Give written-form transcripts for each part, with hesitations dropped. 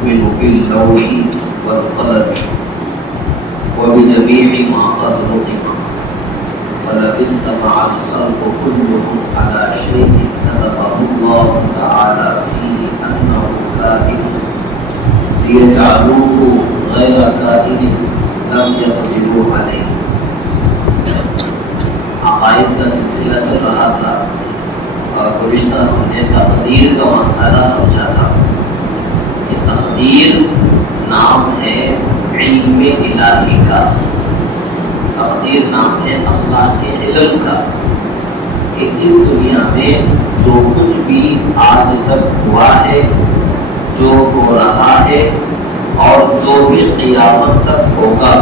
يؤمن باللوح والقلم وبجميع ما قد رقم فلو اجتمع الخلق كلهم على شيء كتبه الله تعالى فيه انه كائن ليجعلوه غير كائن لم يقدروا عليه. عقائد کا سلسلہ چل رہا تھا اور گزشتہ ہم نے تقدیر کا مسئلہ سمجھا تھا کہ تقدیر نام ہے علم الہی کا، تقدیر نام ہے اللہ کے علم کا، کہ اس دنیا میں جو کچھ بھی آج تک ہوا ہے، جو ہو رہا ہے اور جو بھی قیامت تک ہوگا،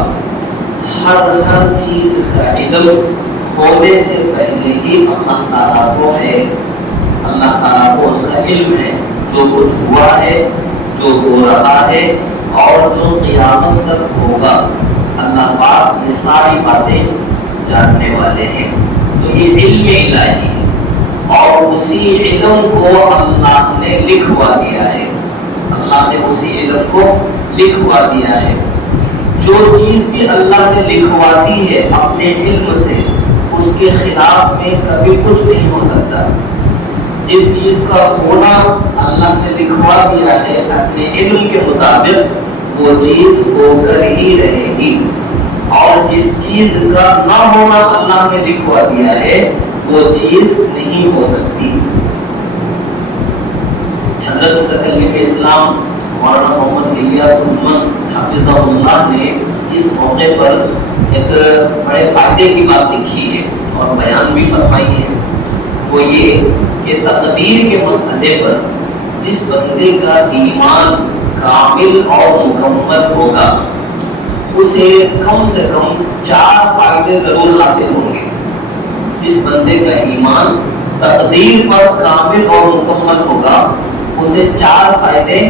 ہر چیز کا علم ہونے سے پہلے ہی اللہ تعالیٰ کو ہے، اللہ تعالیٰ کو اس کا علم ہے، جو کچھ ہوا ہے، جو ہو رہا ہے اور جو قیامت تک ہوگا، اللہ پاک یہ ساری باتیں جاننے والے ہیں۔ تو یہ علم الہی ہے اور اسی علم کو اللہ نے لکھوا دیا ہے، اللہ نے اسی علم کو لکھوا دیا ہے۔ جو چیز بھی اللہ نے لکھوا دی ہے اپنے علم سے، اس کے خلاف میں کبھی کچھ نہیں ہو سکتا۔ جس چیز کا ہونا اللہ نے لکھوا دیا ہے اپنے علم کے مطابق، وہ چیز ہو کر ہی رہے گی، اور جس چیز کا نہ ہونا اللہ نے لکھوا دیا ہے وہ چیز نہیں ہو سکتی۔ حضرت متکلم اسلام مولانا محمد الیاس الرحمن حفظہ اللہ نے اس موقع پر ایک بڑے فائدے کی بات لکھی ہے اور بیان بھی فرمائی ہے، وہ یہ کہ تقدیر کے مسئلے پر جس بندے کا ایمان کامل اور مکمل ہوگا اسے کم سے کم 4 فائدے ضرور حاصل ہوں گے۔ جس بندے کا ایمان تقدیر پر کامل اور مکمل ہوگا اسے 4 فائدے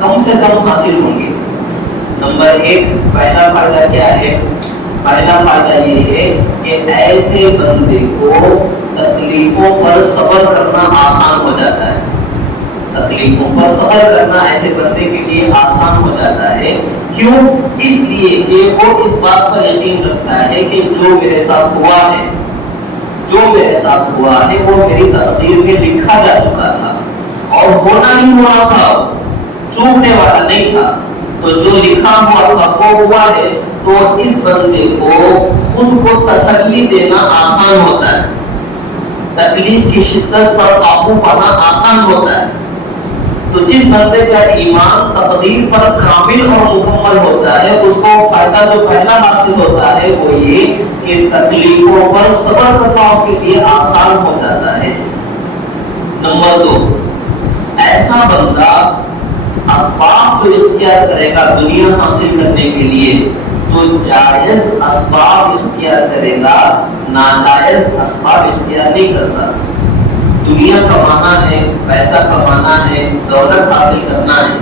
کم سے کم حاصل ہوں گے۔ نمبر 1، پہلا فائدہ کیا ہے؟ پہلا فائدہ یہ ہے کہ ایسے بندے کو تکلیفوں پر صبر کرنا آسان ہو جاتا ہے۔ تکلیفوں پر صبر کرنا ایسے بندے کے لیے آسان ہو جاتا ہے۔ کیوں؟ اس لیے کہ وہ اس بات پر یقین رکھتا ہے کہ جو میرے ساتھ ہوا ہے، جو میرے ساتھ ہوا ہے وہ میری تقدیر میں لکھا جا چکا تھا اور ہونا ہی ہونا تھا، چوکنے والا نہیں تھا۔ تو جو لکھا ہوا تھا وہ ہوا ہے، تو اس بندے کو خود کو تسلی دینا آسان ہوتا ہے، تکلیف کی شدت پر قابو پانا آسان ہوتا ہے۔ تو جس بندے کا ایمان تقدیر پر کامل اور مکمل ہوتا ہے اس کو فائدہ جو پہلا حاصل ہوتا ہے وہ یہ کہ تکلیفوں پر صبر کرنا اس کے لیے آسان ہو جاتا ہے۔ نمبر 2، ایسا بندہ اسباب جو اختیار کرے گا دنیا حاصل کرنے کے لیے تو جائز اسباب اختیار کرے گا، ناجائز اسباب اختیار نہیں کرتا۔ دنیا کمانا ہے، پیسہ کمانا ہے، دولت حاصل کرنا ہے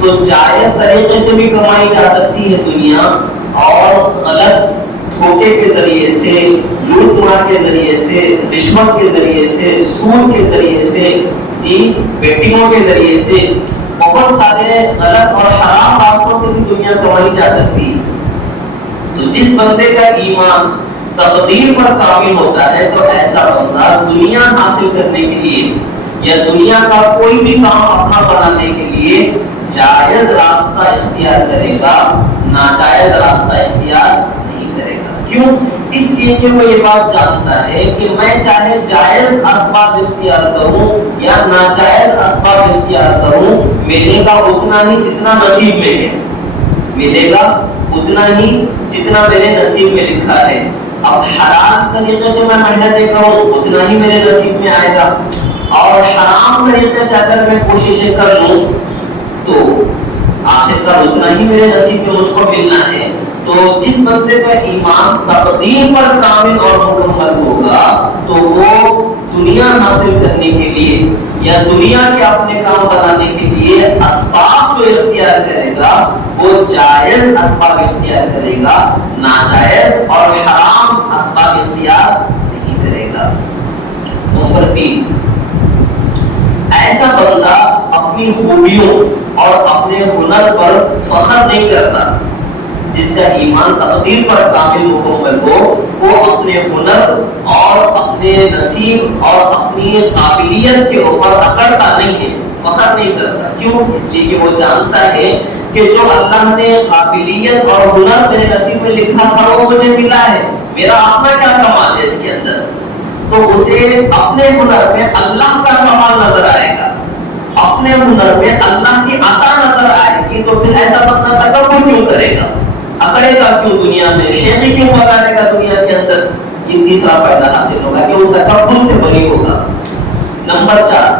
تو جائز طریقے سے بھی کمائی جا سکتی ہے دنیا، اور غلط دھوکے کے ذریعے سے، لوٹ مار کے ذریعے سے، رشوت کے ذریعے سے، سود کے ذریعے سے، بیٹیوں کے ذریعے سے، بہت سارے غلط اور حرام راستوں سے بھی دنیا کمائی جا سکتی ہے۔ تو جس بندے کا ایمان تقدیر پر کامل ہوتا ہے تو ایسا بندہ دنیا حاصل کرنے کے لیے یا دنیا کا کوئی بھی کام اپنا بنانے کے لیے جائز راستہ اختیار کرے گا، ناجائز راستہ اختیار نہیں کرے گا۔ کیوں؟ اس لیے کہ وہ یہ بات جانتا ہے کہ میں چاہے جائز اسباب اختیار کروں یا ناجائز اسباب اختیار کروں، ملے گا اتنا ہی جتنا نصیب میں ہے، ملے گا اتنا ہی جتنا میرے نصیب میں لکھا ہے۔ اب حرام طریقے سے میں محنتیں کروں اتنا ہی میرے نصیب میں آئے گا، اور حرام طریقے سے اگر میں کوششیں کر لوں تو آخر کار اتنا ہی میرے نصیب میں مجھ کو ملنا ہے۔ تو جس بندے کا ایمان تقدیر پر کامل اور مکمل ہوگا تو وہ دنیا حاصل کرنے کے لیے یا دنیا کے اپنے کام بنانے کے لیے اسباب جو اختیار کرے گا وہ جائز اسباب اختیار کرے گا، ناجائز اور حرام اسباب اختیار نہیں کرے گا۔ نمبر 3، ایسا بندہ اپنی خوبیوں اور اپنے ہنر پر فخر نہیں کرتا. جس کا ایمان تقدیر پر کامل مکمل ہو وہ اپنے ہنر اور اپنے نصیب اور اپنی قابلیت کے اوپر اکڑتا نہیں ہے، فخر نہیں کرتا. کیوں؟ اس لیے کہ وہ جانتا ہے کہ جو اللہ نے قابلیت اور ہنر میرے نصیب میں لکھا تھا وہ مجھے ملا ہے، میرا اپنا کیا کمال ہے اس کے اندر. تو اسے اپنے ہنر میں اللہ کا کمال نظر آئے گا، اپنے ہنر میں اللہ کی عطا نظر آئے گی. تو پھر ایسا بندہ تکبر کیوں کرے گا، اکڑے گا کیوں دنیا میں، شیخی کیوں بگانے گا دنیا کے اندر. یہ تیسرا فائدہ حاصل ہوگا کہ وہ تکبر سے بری ہوگا. نمبر 4،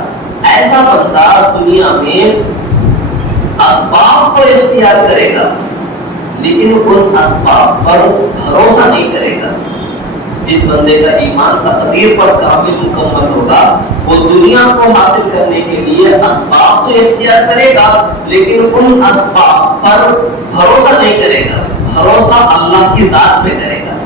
ایسا بندہ دنیا میں اسباب تو اختیار کرے گا لیکن ان اسباب پر بھروسہ نہیں کرے گا. جس بندے کا ایمان تقدیر پر کامل مکمل ہوگا وہ دنیا کو حاصل کرنے کے لیے اسباب تو اختیار کرے گا لیکن ان اسباب پر بھروسہ نہیں کرے گا. بھروسہ اللہ کی ذات پہ کرے گا،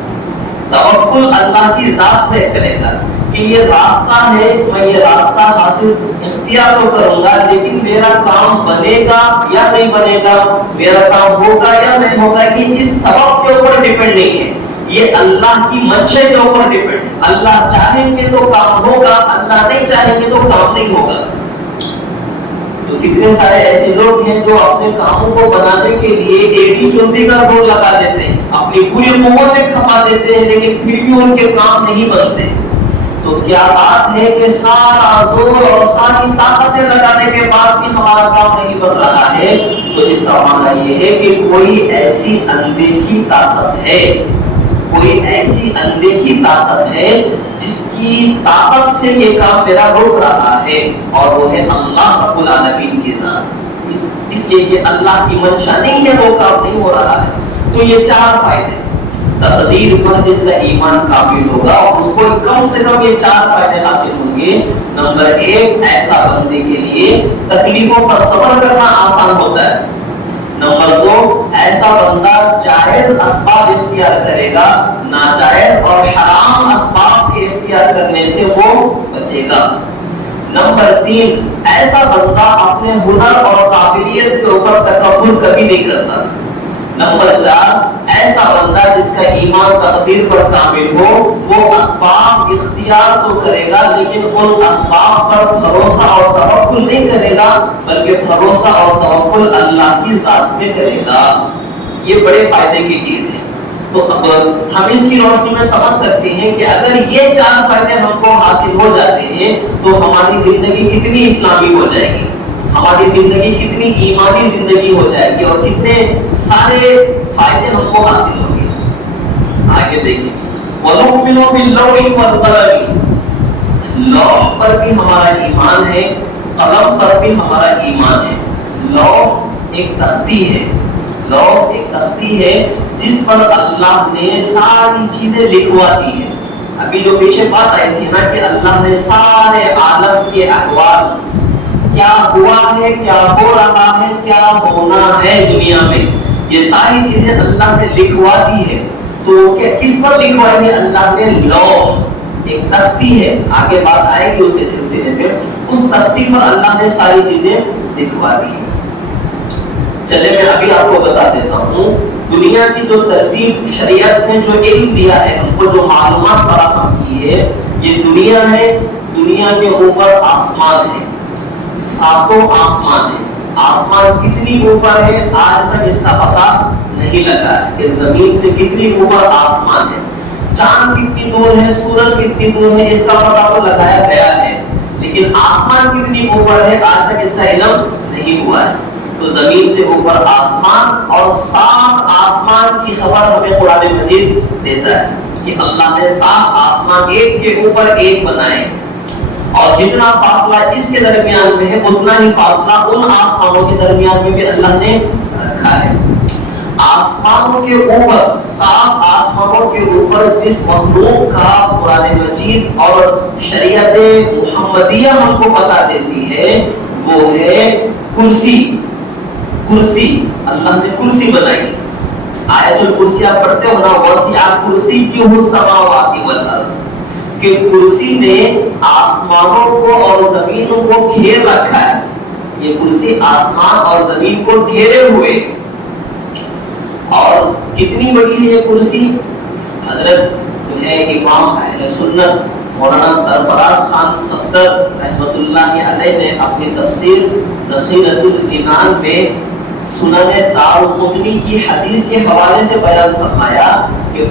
توکل اللہ کی ذات پہ کرے گا کہ یہ راستہ ہے، میں یہ راستہ حاصل اختیار تو کروں گا لیکن میرا کام بنے گا یا نہیں بنے گا، میرا کام ہوگا یا نہیں ہوگا، یہ اس سبب کے اوپر ڈیپینڈ نہیں ہے، یہ اللہ کی منشا کے اوپر ڈیپینڈ ہے. اللہ چاہیں گے تو کام ہوگا، اللہ نہیں چاہیں گے تو کام نہیں ہوگا. تو کتنے سارے ایسے لوگ ہیں جو اپنے کاموں کو بنانے کے لیے ایڑی چونٹی کا زور لگا دیتے ہیں، اپنی پوری قوتیں کھپا دیتے ہیں لیکن پھر بھی ان کے کام نہیں بنتے. تو کیا بات ہے کہ سارا زور اور ساری طاقتیں لگانے کے بعد بھی ہمارا کام نہیں بن رہا ہے. تو اس کا معنی یہ ہے کہ کوئی ایسی اندیکھی طاقت ہے، کوئی ایسی اندیکھی طاقت ہے جس کی طاقت سے یہ کام میرا روک رہا ہے اور وہ ہے اللہ رب العالمین کی ذات. اس لیے کہ اللہ کی منشا نہیں ہے وہ کام نہیں ہو رہا ہے. تو یہ 4 فائدے تقدیر پر جس کا ایمان کامل ہوگا اس کو کم سے کم یہ 4 فائدے حاصل ہوں گے. نمبر 1، ایسا بندے کے لیے تکلیفوں پر صبر کرنا آسان ہوتا ہے. نمبر 2، ایسا بندہ جائز اسباب اختیار کرے گا، ناجائز اور حرام اسباب کے اختیار کرنے سے وہ بچے گا. نمبر 3، ایسا بندہ اپنے ہنر اور قابلیت کے اوپر تکبر کبھی نہیں کرتا. نمبر 4، ایسا بندہ جس کا ایمان تقدیر پر کامل ہو وہ اسباب اختیار تو کرے گا لیکن ان اسباب پر بھروسہ اور توکل نہیں کرے گا بلکہ بھروسہ اور توکل اللہ کی ذات میں کرے گا. یہ بڑے فائدے کی چیز ہے. تو اب ہم اس کی روشنی میں سمجھ سکتے ہیں کہ اگر یہ 4 فائدے ہم کو حاصل ہو جاتے ہیں تو ہماری زندگی کتنی اسلامی ہو جائے گی، ہماری زندگی کتنی ایمانی زندگی ہو جائے گی اور کتنے سارے فائدے ہم کو حاصل ہوں گے. آگے دیکھیں، وَنُؤْمِنُ بِاللَّوْحِ وَالْقَلَمِ، لوح پر بھی ہمارا ایمان ہے، قلم پر بھی ہمارا ایمان ہے. لوح ایک تختی ہے، لوح ایک تختی ہے جس پر اللہ نے ساری چیزیں لکھوا دی ہیں. ابھی جو پیچھے بات آئی تھی نا کہ اللہ نے سارے عالم کے احوال، کیا ہوا ہے، کیا ہو رہا ہے، کیا ہونا ہے دنیا میں، یہ ساری چیزیں اللہ نے لکھوا دی ہے. تو کیا کس پر لکھوائی ہے؟ اللہ نے لوح، ایک تختی ہے، آگے بات آئے گی اس کے سلسلے میں، اس تختی پر اللہ نے ساری چیزیں لکھوا دی ہے. چلے میں ابھی آپ کو بتا دیتا ہوں دنیا کی جو ترتیب شریعت نے جو علم دیا ہے، ہم کو جو معلومات فراہم کی ہے، یہ دنیا ہے، دنیا کے اوپر آسمان ہے، 7 آسمان ہے. آسمان کتنی اوپر ہے آج تک اس کا پتہ نہیں لگا ہے کہ زمین سے کتنی اوپر آسمان ہے. چاند کتنی دور ہے، سورج کتنی دور ہے، اس کا پتہ تو لگایا گیا ہے لیکن آسمان کتنی اوپر ہے آج تک اس کا علم نہیں ہوا ہے. تو زمین سے اوپر آسمان اور 7 آسمان کی خبر ہمیں قرآن مجید دیتا ہے کہ اللہ نے 7 آسمان ایک کے اوپر ایک بنائے اور جتنا فاصلہ اس کے درمیان میں ہے اتنا ہی فاصلہ ان آسمانوں کے درمیان میں بھی اللہ نے رکھا ہے. آسمانوں کے اوپر 7 آسمانوں کے اوپر جس مخلوق کا قرآن مجید اور شریعت محمدیہ ہم کو بتا دیتی ہے وہ ہے کرسی. کرسی، اللہ نے کرسی بنائی. آیت الکرسی آپ پڑھتے ہو نا، وسع کرسیہ السماوات والارض، کہ کرسی نے آسمانوں کو اور زمینوں کو گھیر رکھا ہے. یہ کرسی آسمان اور زمین کو گھیرے ہوئے. اور کتنی بڑی ہے یہ کرسی؟ حضرت جو ہے امام اہل سنت مولانا سرفراز خان صفدر رحمت اللہ علیہ نے اپنی تفسیر ذخیرۃ الجنان میں سنن دارقطنی کی حدیث کے حوالے سے بیان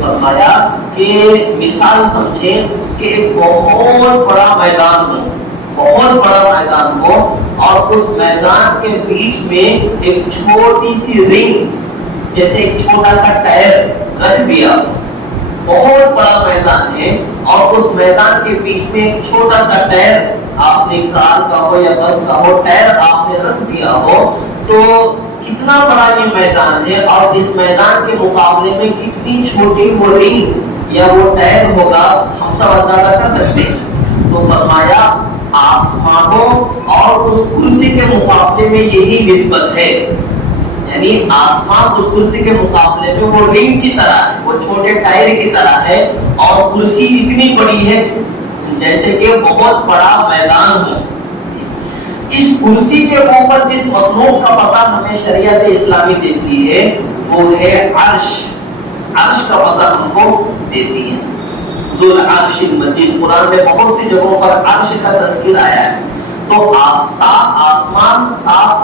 فرمایا کہ مثال سمجھیں کہ ایک بہت بڑا میدان ہو اور اس میدان کے بیچ میں ایک چھوٹی سی رنگ جیسے ایک چھوٹا سا ٹائر رکھ دیا. بہت بڑا میدان ہے اور اس میدان کے بیچ میں ایک چھوٹا سا ٹائر، آپ نے کار کا ہو یا بس کا ہو، ٹائر آپ نے رکھ دیا ہو، تو کتنا بڑا یہ میدان ہے اور اس میدان کے مقابلے میں کتنی چھوٹی وہ رنگ یا وہ ٹائر ہوگا، ہم سب اندازہ کر سکتے ہیں. تو فرمایا آسمانوں اور اس کرسی کے مقابلے میں یہی نسبت ہے. یعنی آسمان اس کرسی کے مقابلے میں وہ رنگ کی طرح ہے، وہ چھوٹے ٹائر کی طرح ہے، اور کرسی اتنی بڑی ہے جیسے کہ بہت بڑا میدان ہو. اس کرسی کے اوپر جس مخلوق کا پتہ ہمیں شریعت اسلامی دیتی ہے وہ ہے عرش. عرش کا پتہ ہم کو دیتی ہے. ذو العرش المجید، قرآن میں بہت سی جگہوں پر عرش کا تذکر آیا ہے. تو سات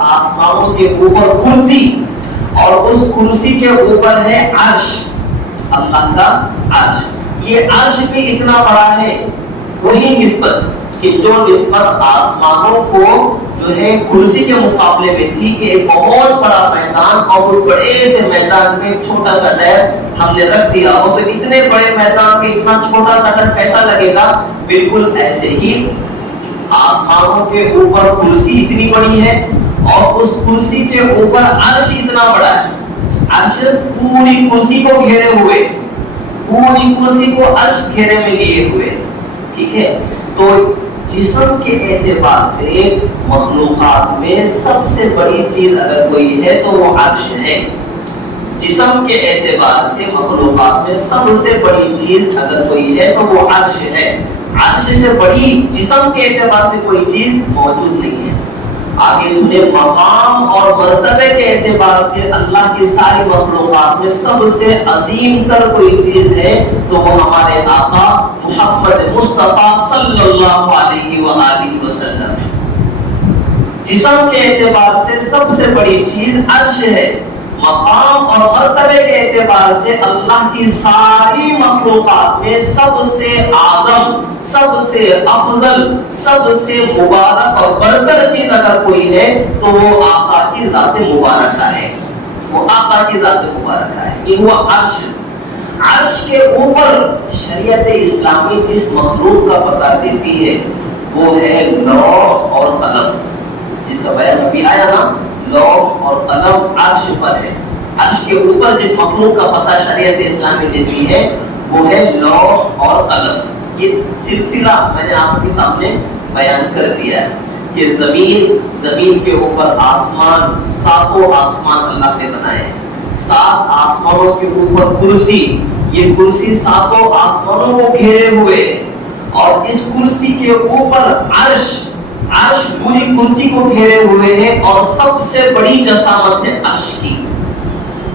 آسمانوں کے اوپر کرسی، اور اس کرسی کے اوپر ہے عرش، اللہ کا عرش. یہ عرش بھی اتنا بڑا ہے. وہی نسبت کہ جو نسبت آسمانوں کو جو ہے کرسی کے مقابلے میں تھی کہ ایک بہت بڑا میدان اور اس بڑے سے میدان میں چھوٹا سا ٹائر ہم نے رکھ دیا ہو، تو اتنے بڑے میدان میں اتنا چھوٹا سا ٹائر کیسا لگے گا؟ بالکل ایسے ہی آسمانوں کے اوپر کرسی اتنی بڑی ہے اور اس کرسی کے اوپر عرش اتنا بڑا ہے. عرش پوری کرسی کو گھیرے ہوئے، پوری کرسی کو عرش گھیرے میں لیے ہوئے. ٹھیک ہے، تو جسم کے اعتبار سے مخلوقات میں سب سے بڑی چیز اگر کوئی ہے تو وہ عرش ہے. جسم کے اعتبار سے مخلوقات میں سب سے بڑی چیز اگر کوئی ہے تو وہ عرش ہے. عرش سے بڑی جسم کے اعتبار سے کوئی چیز موجود نہیں ہے. آگے سنیں، مقام اور مرتبے کے اعتبار سے اللہ کی ساری مخلوقات میں سب سے عظیم تر کوئی چیز ہے تو وہ ہمارے آقا محمد مصطفیٰ صلی اللہ علیہ وآلہ وسلم ہے. جسم کے اعتبار سے سب سے بڑی چیز عرش ہے. مقام اور مرتبے کے اعتبار سے اللہ کی ساری مخلوقات میں سب سے اعظم، سب سے افضل، سب سے مبارک اور برتر چیز اگر کوئی ہے تو وہ آقا کی ذات مبارکہ ہے. وہ آقا کی ذات مبارکہ ہے. یہ ہوا عرش. عرش کے اوپر شریعت اسلامی جس مخلوق کا پتہ دیتی ہے وہ ہے لوح اور قلم، جس کا بیان ابھی آیا نا. لوح اور قلم عرش پر ہے. عرش کے اوپر جس مخلوق کا پتہ شریعت اسلامی دیتی ہے وہ ہے لوح اور قلم. یہ سلسلہ میں نے آپ کے سامنے بیان کر دیا ہے کہ زمین کے اوپر آسمان، ساتوں آسمان اللہ نے بنائے ہیں. 7 آسمانوں کے اوپر کرسی، یہ کرسی ساتوں آسمانوں کو گھیرے ہوئے، اور اس کرسی کے اوپر عرش پوری کرسی کو گھیرے ہوئے ہیں، اور سب سے بڑی جسامت ہے عرش کی.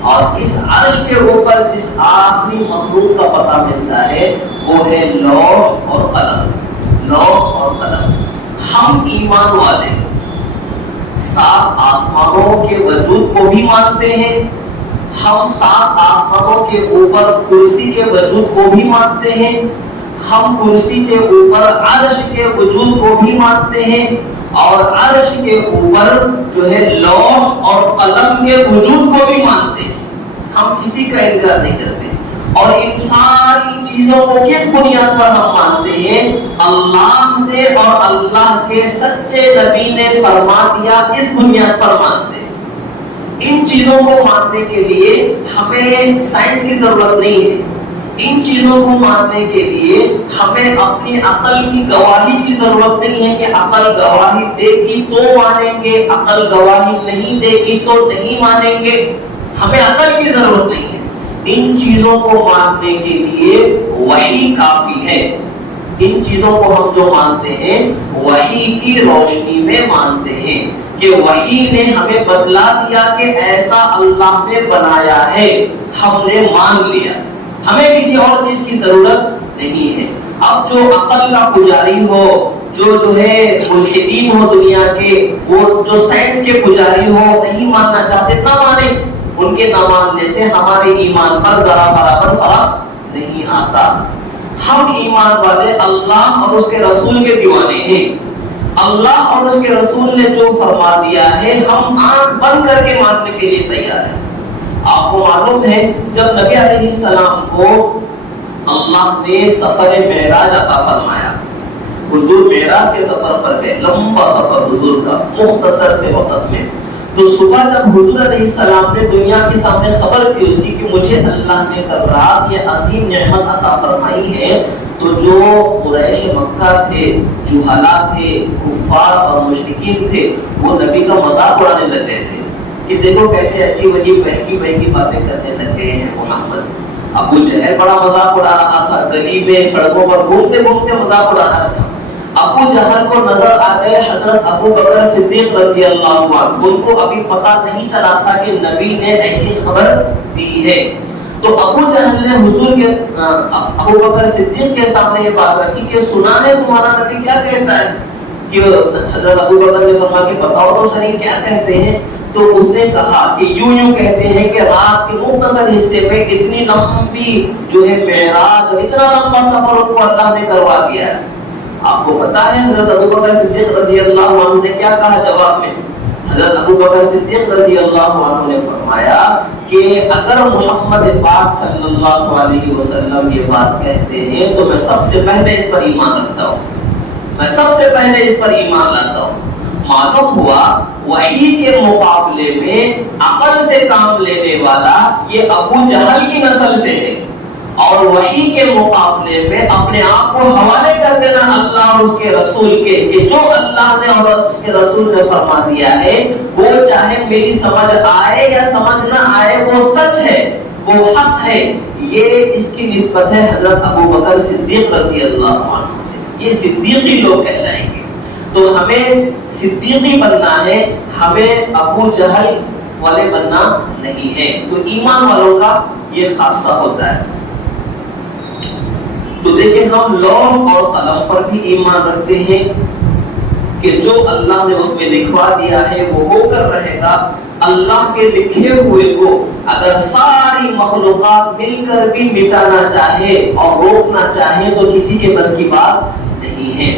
اور اس عرش کے اوپر جس آخری مخلوق کا پتہ ملتا ہے وہ ہے لوح اور قلم. لوح اور قلم. ہم ایمان والے 7 آسمانوں کے وجود کو بھی مانتے ہیں، ہم 7 آسمانوں کے اوپر کرسی کے وجود کو بھی مانتے ہیں، ہم کرسی کے اوپر عرش کے وجود کو بھی مانتے ہیں، اور عرش کے اوپر جو ہے لوح اور قلم کے وجود کو بھی مانتے ہیں. ہم کسی کا انکار نہیں کرتے. اور ان ساری چیزوں کو کس بنیاد پر ہم مانتے ہیں؟ اللہ نے اور اللہ کے سچے نبی نے فرما دیا، اس بنیاد پر مانتے ہیں. ان چیزوں کو ماننے کے لیے ہمیں سائنس کی ضرورت نہیں ہے. ان چیزوں کو ماننے کے لیے ہمیں اپنی عقل کی گواہی کی ضرورت نہیں ہے کہ عقل گواہی دے گی تو مانیں گے، عقل گواہی نہیں دے گی تو نہیں مانیں گے. ہمیں عقل کی ضرورت نہیں ہے. ان چیزوں کو ماننے کے لیے وحی کافی ہے. ان چیزوں کو ہم جو مانتے ہیں وحی کی روشنی میں مانتے ہیں. کہ وحی نے ہمیں بتلا دیا کہ ایسا اللہ نے بنایا ہے، ہم نے مان لیا، ہمیں کسی اور چیز کی ضرورت نہیں ہے۔ اب جو عقل کا پجاری ہو، جو ہے ملحدین ہو دنیا کے، وہ جو سائنس کے پجاری ہو، نہیں ماننا چاہتے نہ مانیں، ان کے نہ ماننے سے ہمارے ایمان پر ذرا برابر فرق نہیں آتا۔ ہم ایمان والے اللہ اور اس کے رسول کے دیوانے ہیں، اللہ اور اس کے رسول نے جو فرما دیا ہے ہم آنکھ بند کر کے ماننے کے لیے تیار ہیں۔ آپ کو معلوم ہے جب نبی علیہ السلام کو اللہ نے سفر معراج عطا فرمایا، حضور معراج کے سفر پر گئے، لمبا سفر حضور کا مختصر سے وقت میں، تو صبح جب حضور علیہ السلام نے دنیا کے سامنے خبر کی اس کی کہ مجھے اللہ نے کل رات یہ عظیم نعمت عطا فرمائی ہے، تو جو قریش مکہ تھے، جہلا تھے، کفار اور مشرکین تھے، وہ نبی کا مذاق اڑانے لگے تھے کہ دیکھو کیسے عجیب عجیب بہکی باتیں کرنے لگے ہیں محمد۔ ابو جہل بڑا مذاق اڑا رہا تھا، گلی میں سڑکوں پر گھومتے گھومتے مذاق اڑا رہا تھا۔ ابو جہل کو نظر آ گئے حضرت ابو بکر صدیق رضی اللہ عنہ، ان کو ابھی پتہ نہیں چلا تھا کہ نبی نے ایسی خبر دی ہے، تو ابو جہل نے حضور کے ابو بکر صدیق کے سامنے یہ بات رکھی کہ سنا ہے تمہارا نبی کیا کہتا ہے، کہ حضرت ابو بکر نے فرمایا کہ بتاؤ تو صحیح کیا کہتے ہیں، تو اس نے کہا کہ یوں کہتے ہیں کہ رات کے مختصر حصے میں اتنی لمبی جو ہے معراج، اتنا لمبا سفر ان کو اللہ نے کروا دیا ہے۔ آپ کو پتا ہے حضرت ابو بکر صدیق رضی اللہ عنہ نے کیا کہا جواب میں؟ حضرت ابو بکر صدیق رضی اللہ عنہ نے فرمایا کہ اگر محمد پاک صلی اللہ علیہ وسلم یہ بات کہتے ہیں تو میں سب سے پہلے اس پر ایمان رکھتا ہوں، میں سب سے پہلے اس پر ایمان لاتا ہوں۔ معلوم ہوا وحی کے مقابلے میں عقل سے کام لینے والا یہ ابو جہل کی نسل سے ہے، اور وحی کے مقابلے میں اپنے آپ کو حوالے کر دینا اللہ اور اس کے رسول کے، کہ جو اللہ نے اور اس کے رسول نے فرما دیا ہے وہ چاہے میری سمجھ آئے یا سمجھ نہ آئے وہ سچ ہے، وہ حق ہے، یہ اس کی نسبت ہے حضرت ابو بکر صدیق رضی اللہ عنہ سے، یہ صدیقی لوگ کہلائیں گے۔ تو ہمیں صدیقی بننا ہے، ہمیں ابو جہل والے بننا نہیں ہے، تو ایمان والوں کا یہ خاصہ ہوتا ہے۔ تو دیکھیں ہم لوح اور قلم پر بھی ایمان رکھتے ہیں کہ جو اللہ نے اس میں لکھوا دیا ہے وہ ہو کر رہے گا۔ اللہ کے لکھے ہوئے کو اگر ساری مخلوقات مل کر بھی مٹانا چاہے اور روکنا چاہے تو کسی کے بس کی بات نہیں ہے،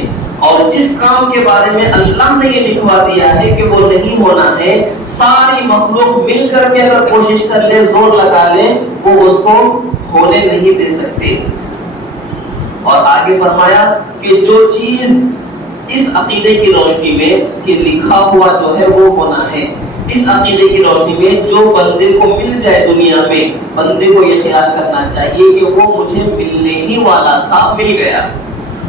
اور جس کام کے بارے میں اللہ نے یہ لکھوا دیا ہے کہ وہ نہیں ہونا ہے، ساری مخلوق مل کر کے اگر کوشش کر لے، زور لگا لے، وہ اس کو ہونے نہیں دے سکتے۔ اور آگے فرمایا کہ جو چیز اس عقیدے کی روشنی میں کہ لکھا ہوا جو ہے وہ ہونا ہے، اس عقیدے کی روشنی میں جو بندے کو مل جائے دنیا میں، بندے کو یہ خیال کرنا چاہیے کہ وہ مجھے ملنے ہی والا تھا، مل گیا،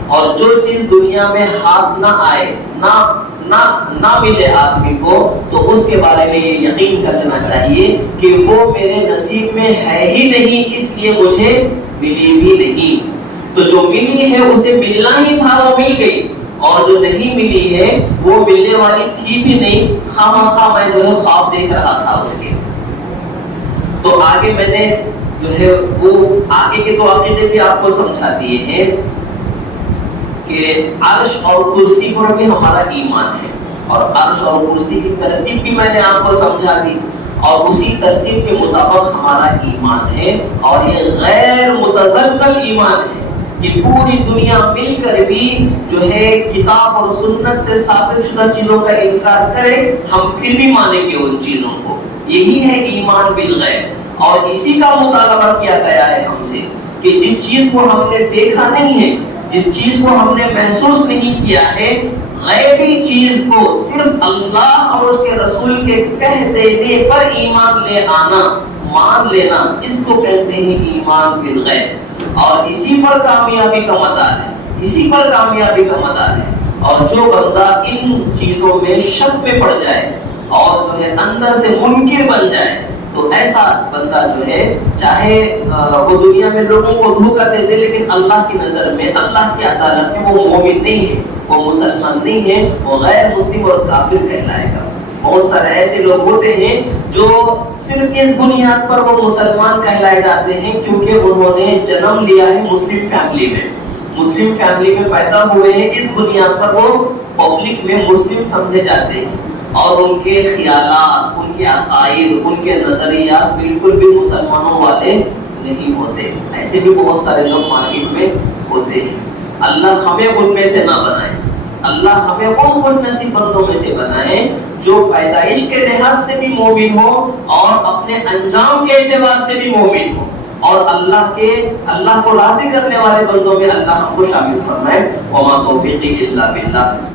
اور جو چیز دنیا میں ہاتھ نہ آئے، نہ ملے آدمی کو، تو اس کے بارے میں یہ یقین کر لینا چاہیے کہ وہ میرے نصیب میں ہے ہی نہیں، اس لیے مجھے ملی بھی نہیں۔ تو جو ملی ہے اسے ملنا ہی تھا، وہ مل گئی، اور جو نہیں ملی ہے وہ ملنے والی تھی بھی نہیں، خواہ میں جو ہے خواب دیکھ رہا تھا اس کے۔ تو آگے میں نے جو ہے وہ آگے کے تو عقیدے بھی آپ کو سمجھا دیے ہیں کہ عرش اور کرسی پر بھی ہمارا ایمان ہے، اور عرش اور کرسی کی ترتیب بھی میں نے آپ کو سمجھا دی، اور اسی ترتیب کے مطابق ہمارا ایمان ہے، اور یہ غیر متزلزل ایمان ہے کہ پوری دنیا مل کر بھی جو ہے کتاب اور سنت سے ثابت شدہ چیزوں کا انکار کرے، ہم پھر بھی مانیں گے ان چیزوں کو۔ یہی ہے ایمان بالغیب، اور اسی کا مطالبہ کیا گیا ہے ہم سے کہ جس چیز کو ہم نے دیکھا نہیں ہے، جس چیز کو ہم نے محسوس نہیں کیا ہے، غیبی چیز کو صرف اللہ اور اس کے رسول کے کہہ دینے پر ایمان لے آنا، مان لینا، اس کو کہتے ہیں ایمان بالغیب، اور اسی پر کامیابی کا مدار ہے، اسی پر کامیابی کا مدار ہے۔ اور جو بندہ ان چیزوں میں شک میں پڑ جائے اور جو ہے اندر سے منکر بن جائے، تو ایسا بندہ جو ہے چاہے وہ دنیا میں لوگوں کو دھوکہ دے دے، لیکن اللہ کی نظر میں، اللہ کی عدالت میں وہ مومن نہیں ہے، وہ مسلمان نہیں ہے، وہ غیر مسلم اور کافر کہلائے گا۔ بہت سارے ایسے لوگ ہوتے ہیں جو صرف اس بنیاد پر وہ مسلمان کہلائے جاتے ہیں کیونکہ انہوں نے جنم لیا ہے مسلم فیملی میں، مسلم فیملی میں پیدا ہوئے ہیں، اس بنیاد پر وہ پبلک میں مسلم سمجھے جاتے ہیں، اور ان کے خیالات، ان کے عقائد، ان کے نظریات بالکل بھی مسلمانوں والے نہیں ہوتے۔ ایسے بھی بہت سارے لوگ مارکیٹ میں ہوتے ہیں۔ اللہ ہمیں ان میں سے نہ بنائے، اللہ ہمیں ان خوش نصیب بندوں میں سے بنائے جو پیدائش کے لحاظ سے بھی مومن ہو اور اپنے انجام کے اعتبار سے بھی مومن ہو، اور اللہ کو راضی کرنے والے بندوں میں اللہ ہم کو شامل فرمائے۔ وما توفیقی الا باللہ۔